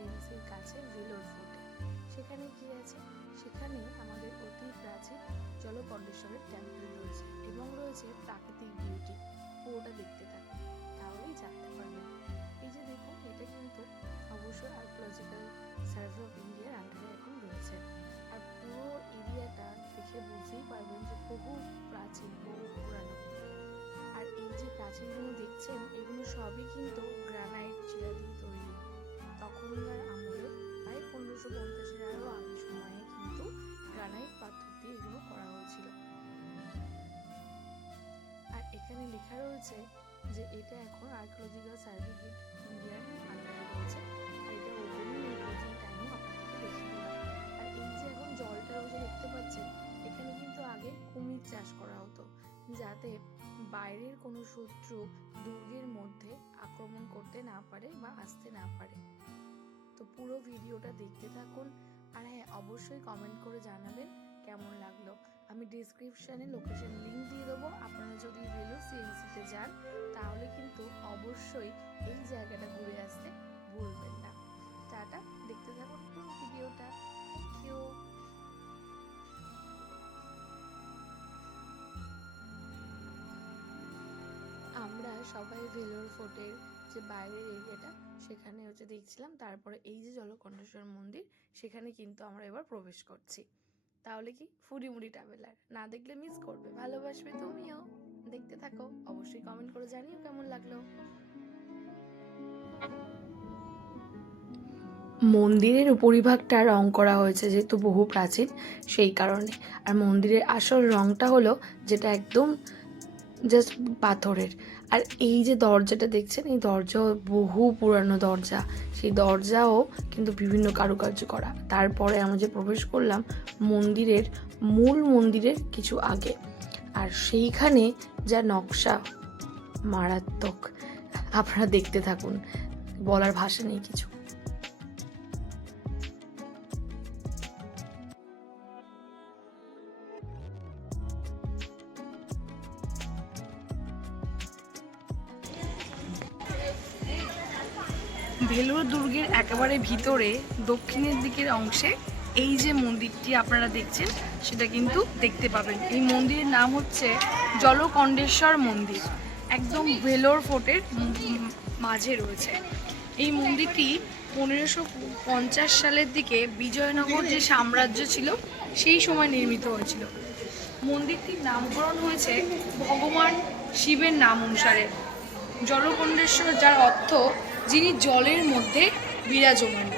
সিএনসির কাছে ভেলোর ফোর্টে সেখানে কি আছে? সেখানে আমাদের অতি প্রাচীন জলকণ্ডেশ্বরের টেম্পল রয়েছে এবং রয়েছে প্রাকৃতিক বিউটি পুরোটা দেখতে থাকুন, তাহলেই জানতে পারবেন। এই যে দেখুন, এটা কিন্তু অবশ্যই আর্কোলজিক্যাল সার্ভে অফ ইন্ডিয়ার আন্ডারে এখন রয়েছে। আর পুরো এরিয়াটা দেখে বুঝতেই পারবেন যে বহু প্রাচীন, বহু পুরানো। আর এই যে প্রাচীনগুলো দেখছেন, এগুলো সবই কিন্তু রয়েছে যে এটা এখন আর্কিওলজিক্যাল সার্ভে ইন্ডিয়ার আন্ডারে রয়েছে আর এটা ওপেনিং এই ক্লোজিং টাইমও আপনাদেরকে দেখিয়ে দিলাম আর এই যে এখন জলটা রয়েছে দেখতে পাচ্ছেন, এখানে কিন্তু আগে কুমির চাষ করা হতো, যাতে বাইরের কোনো শত্রু দুর্গের মধ্যে আক্রমণ করতে না পারে বা আসতে না পারে। তো পুরো ভিডিওটা দেখতে থাকুন। আর হ্যাঁ অবশ্যই কমেন্ট করে জানাবেন কেমন লাগল। আমি ডিসক্রিপশানে লোকেশন লিংক দিয়ে দেবো। আপনারা যদি ভেলোর সিএনসিতে যান, তাহলে কিন্তু অবশ্যই এই জায়গাটা ঘুরে আসতে ভুলবেন না। টাটা, দেখতে থাকুন পুরো ভিডিওটা। থ্যাংক ইউ আমরা সবাই ভেলোর ফোর্টের যে বাইরের এরিয়াটা, সেখানে হচ্ছে দেখছিলাম। তারপরে এই যে জলকণ্ডেশ্বর মন্দির, সেখানে কিন্তু আমরা এবার প্রবেশ করছি। তাহলে কি ফুডি মুড়ি ট্রাভেলার? না দেখলে মিস করবে। ভালোবাসবে তুমিও। দেখতে থাকো। অবশ্যই কমেন্ট করে জানিও কেমন লাগল। মন্দিরের উপরিভাগটা রং করা হয়েছে যেহেতু বহু প্রাচীন, সেই কারণে। আর মন্দিরের আসল রংটা হলো যেটা একদম জাস্ট পাথরের। আর এই যে দরজাটা দেখছেন, এই দরজাও বহু পুরানো দরজা। সেই দরজাও কিন্তু বিভিন্ন কারুকার্য করা। তারপরে আমরা যে প্রবেশ করলাম, মন্দিরের মূল মন্দিরের কিছু আগে। আর সেইখানে যা নকশা, মারাত্মক। আপনারা দেখতে থাকুন, বলার ভাষা নেই কিছু। ভেলোর দুর্গের একেবারে ভিতরে, দক্ষিণের দিকের অংশে, এই যে মন্দিরটি আপনারা দেখছেন, সেটা কিন্তু দেখতে পাবেন। এই মন্দিরের নাম হচ্ছে জলকণ্ডেশ্বর মন্দির। একদম ভেলোর ফোর্টের মাঝে রয়েছে। এই মন্দিরটি পনেরোশো পঞ্চাশ সালের দিকে বিজয়নগর যে সাম্রাজ্য ছিল, সেই সময় নির্মিত হয়েছিল। মন্দিরটির নামকরণ হয়েছে ভগবান শিবের নাম অনুসারে। জলকণ্ডেশ্বর যার অর্থ যিনি জলের মধ্যে বিরাজমান।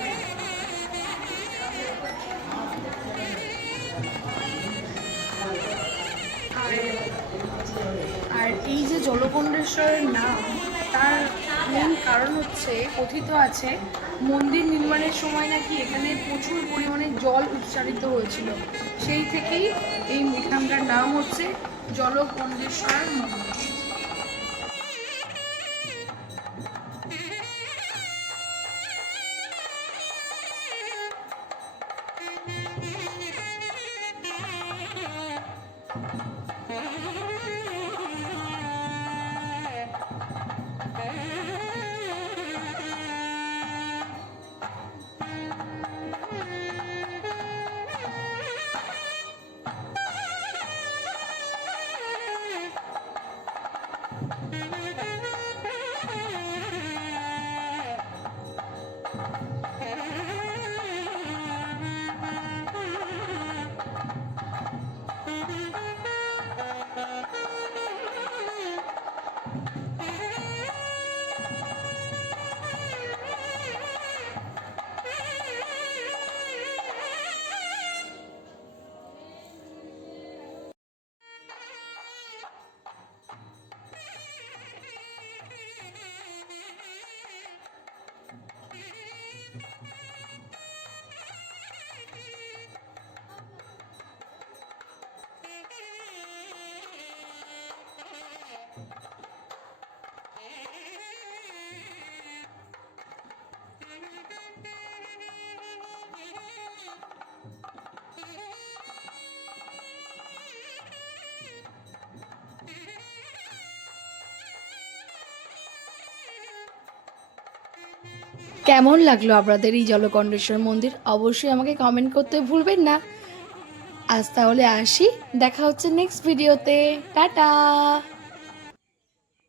আর- এই যে জলকণ্ডেশ্বরের নাম, তার মেন কারণ হচ্ছে কথিত আছে, মন্দির নির্মাণের সময় নাকি এখানে প্রচুর পরিমাণে জল উচ্চারিত হয়েছিল। সেই থেকেই এই এখানকার নাম হচ্ছে জলকণ্ডেশ্বর মন্দির। কেমন লাগল আপনাদের এই জলকণ্ডেশ্বর মন্দির? অবশ্যই আমাকে কমেন্ট করতে ভুলবেন না। আজ তাহলে আসি। দেখা হচ্ছে নেক্সট ভিডিওতে টাটা!